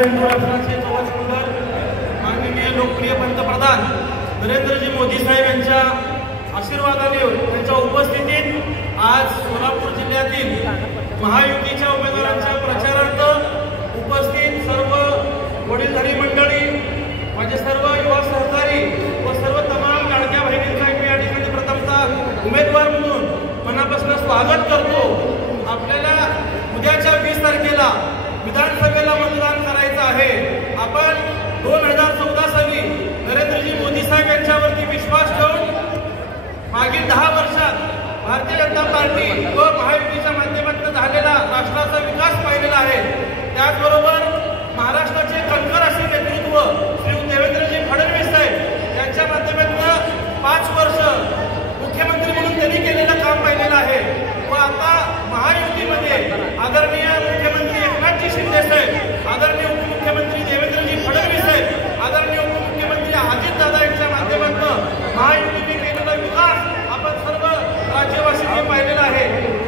हिंदू राष्ट्राचे ध्वजवंदन माननीय लोकप्रिय पंतप्रधान नरेंद्रजी मोदी साहेब यांच्या आशीर्वादाने त्यांच्या उपस्थितीत आज सोलापूर जिल्ह्यातील महायुतीच्या उमेदवारांच्या प्रचारार्थ उपस्थित सर्व वडीलधारी मंडळी, माझे सर्व युवा सहकारी व सर्व तमाम लाडक्या बहिणींचा मी या ठिकाणी प्रथमतः उमेदवार म्हणून मनापासून स्वागत करतो। आपल्याला उद्याच्या 20 तारखेला विधानसभेला मतदान करायचं आहे। आपण 2014 साली नरेंद्रजी मोदी साहेब यांच्यावरती विश्वास ठेवून मागील 10 वर्षात भारतीय जनता पार्टी व महायुतीच्या माध्यमातून झालेला राष्ट्राचा विकास पाहिलेला आहे। त्याचबरोबर महाराष्ट्राचे कणखर असे नेतृत्व श्री देवेंद्रजी फडणवीस साहेब यांच्या माध्यमातून 5 वर्ष मुख्यमंत्री म्हणून त्यांनी केलेलं काम पाहिलेलं आहे व आता महायुतीमध्ये आदरणीय मुख्यमंत्री एकनाथजी शिंदे साहेब, आदरणीय उपमुख्यमंत्री देवेंद्रजी फडणवीस साहेब, आदरणीय उपमुख्यमंत्री अजितदादा यांच्या माध्यमातून महायुतीने केलेला विकास आपण सर्व राज्यवासींनी पाहिलेला आहे।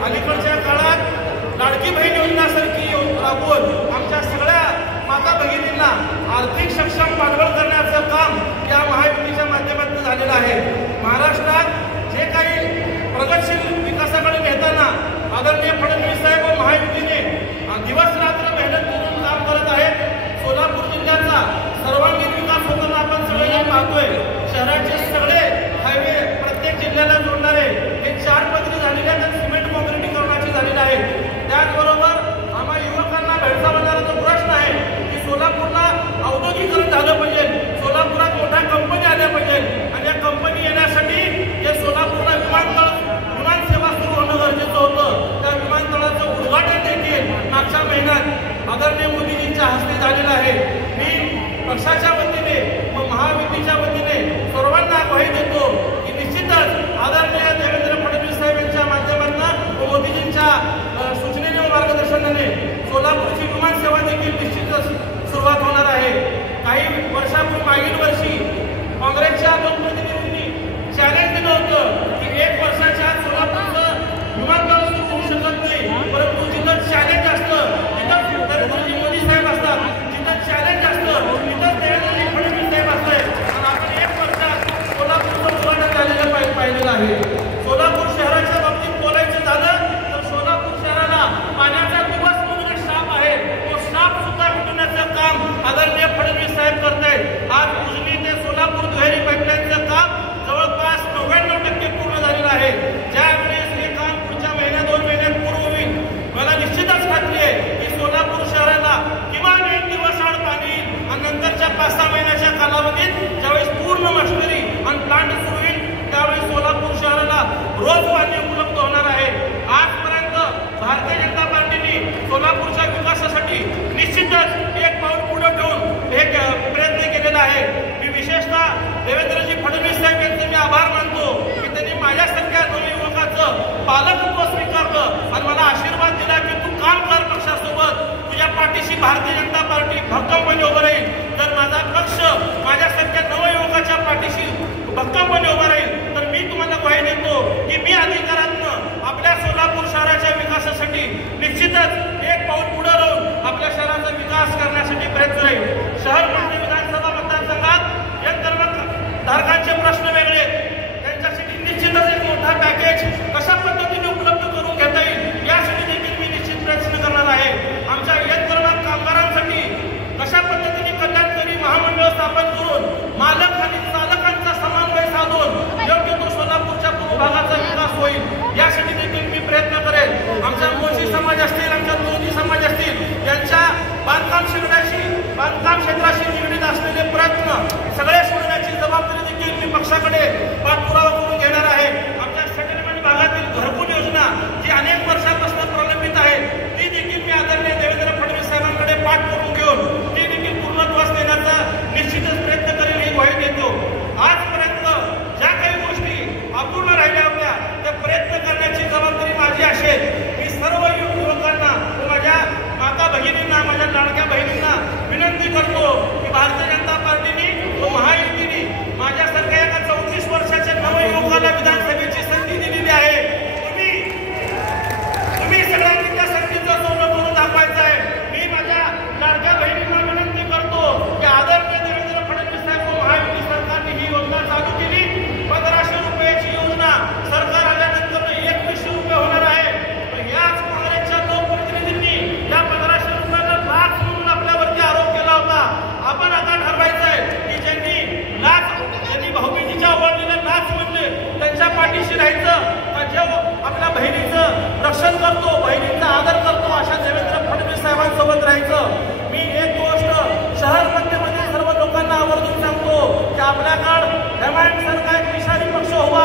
अलीकडच्या काळात लाडकी बहीण योजनेसारखी राबवून आमच्या सगळ्या माता भगिनींना आर्थिक सक्षम पाठबळ करण्याचं काम या महायुतीच्या माध्यमातून झालेलं आहे। महाराष्ट्रात जे काही प्रगतशील विकासाकडे नेताना आदरणीय फडणवीस साहेब व महायुतीने दिवस रात्र मेहनत करून काम करत आहेत। सोलापूर जिल्ह्याचा सर्वांगीण विकास होताना आपण सगळेजण पाहतोय। शहराचे सगळे हायवे प्रत्येक जिल्ह्याला जोडणारे हे 4 पदरी झालेले आहेत, सिमेंट काँक्रिटीकरणाचे झालेले आहे। त्याचबरोबर आम्हा युवकांना भेडसावणारा जो प्रश्न आहे की सोलापूरला औद्योगिकरण झालं पाहिजे, सोलापुरात मोठ्या कंपनी आल्या पाहिजे आणि या कंपनी येण्यासाठी जे सोलापूरला विमान सेवा सुरू होणं गरजेचं होतं, त्या विमानतळाचं उद्घाटन देखील मागच्या महिन्यात आदरणीय मोदीजींच्या हस्ते झालेलं आहे। मी पक्षाच्या वतीने व महायुतीच्या वतीने सर्वांना ग्वाही देतो की निश्चितच आदरणीय देवेंद्र फडणवीस साहेब यांच्या माध्यमातून व मोदीजींच्या सूचनेने व मार्गदर्शनाने सोलापूरची विमान सेवा देखील निश्चितच सुरुवात होणार आहे। काही वर्षापूर्वी मागील वर्षी काँग्रेसच्या लोकप्रतिनिधींनी चॅलेंज दिलं होतं की 1 वर्षाच्या आत सोलापूरचं विमानतळ सुरू होऊ शकत नाही, परंतु जिथं चॅलेंज असतं तिथं नरेंद्रजी मोदी साहेब असतात, जिथं चॅलेंज असतं तिथं देवेंद्रजी फडणवीस साहेब असतात आणि आपण 1 वर्षात सोलापूरचं उद्घाटन झालेलं पाहिलेलं आहे। सोलापूर शहराच्या बाबतीत बोलायचं झालं तर सोलापूर शहराला पाण्याचा दिवस म्हणून एक शाप आहे, तो शाप सुद्धा मिटवण्याचं काम आदरणीय फडणवीस साहेब करतायत। आज उजनी ते सोलापूर दुहेरी पाईपलाईनचं काम जवळपास 99% पूर्ण झालेलं आहे। ज्यावेळेस हे काम पुढच्या महिन्यात 2 महिन्यात पूर्ण होईल, मला निश्चितच खात्री आहे की सोलापूर शहराला किमान 1 दिवस आड पाणी आणि नंतरच्या 5-6 महिन्याच्या कालावधीत ज्यावेळेस पूर्ण मशिनरी आणि प्लांट सुरू होईल त्यावेळेस सोलापूर शहराला रोज पाणी उपलब्ध होणार आहे। आजपर्यंत भारतीय जनता पार्टीने सोलापूरच्या विकासासाठी निश्चितच एक पाऊल पुढे ठेवून एक प्रयत्न केलेला आहे। मी विशेषतः देवेंद्रजी फडणवीस साहेब यांचे मी आभार मानतो की त्यांनी माझ्यासारख्या नवयुवकाचं पालकत्व स्वीकारलं आणि मला आशीर्वाद दिला की तू काम कर पक्षासोबत, तुझ्या पाठीशी भारतीय जनता पार्टी भक्कमपणे उभं राहील। तर माझा पक्ष माझ्यासारख्या नवयुवकाच्या पाठीशी भक्कमपणे उभा राहील तर मी तुम्हाला ग्वाही देतो की मी अधिकारातनं आपल्या सोलापूर शहराच्या विकासासाठी निश्चितच एक पाऊल पुढे राहून आपल्या शहराचा विकास करण्यासाठी प्रयत्न राहील। शहर म्हणजे विधानसभा मतदारसंघात धारकांचे प्रश्न वेगळे, त्यांच्यासाठी निश्चितच एक मोठा पॅकेज कशा पद्धतीने उपलब्ध करून घेता येईल यासाठी देखील मी निश्चित प्रयत्न करणार आहे। आमच्या यंत्रमाग कामगारांसाठी कशा पद्धतीने कल्याणकारी महामंडळ स्थापन करून मालक आणि चालकांचा समन्वय साधून योग्य तो सोलापूरच्या पूर्व भागाचा विकास होईल यासाठी देखील मी प्रयत्न करेन। आमच्या मोशी समाज असतील, आमच्या दोन्ही समाज असतील, यांच्या बांधकाम क्षेत्राशी निगडीत असलेले प्रयत्न सगळे सोडण्याची जबाबदारी देखील मी पक्षाकडे पाठपुरावा करून घेणार आहे। आमच्या सेटलमेंट भागातील घरकुल योजना जी अनेक वर्षांपासून प्रलंबित आहे ती देखील मी आदरणीय देवेंद्र फडणवीस साहेबांकडे पाठ करून घेऊन ती देखील पूर्णत्वास नेण्याचा निश्चितच प्रयत्न करेल ही ग्वाही देतो। आजपर्यंत ज्या काही गोष्टी अपूर्ण राहिल्या होत्या त्या प्रयत्न करण्याची जबाबदारी माझी असेल। मी सर्व युवकांना व माझ्या माता भगिनींना, माझ्या लाडक्या बहिणींना विनंती करतो की भारतीय जनता पार्टीने व महायुतीने माझ्यासारख्या एका 34 वर्षाच्या नवयुवकाला विधानसभेची संधी दिलेली आहे। तुम्ही सगळ्यांनी त्या संधीचं सोनं करून दाखवायचं आहे। मी माझ्या लाडक्या बहिणींना विनंती पाठीशी राहायचं का जे आपल्या बहिणीचं रक्षण करतो, बहिणींचा आदर करतो, अशा देवेंद्र फडणवीस साहेबांसोबत राहायचं। मी एक गोष्ट शहर मध्यमध्ये सर्व लोकांना आवर्जून सांगतो की आपल्याकडे हेमंत सारखा एक विषारी पक्ष उभा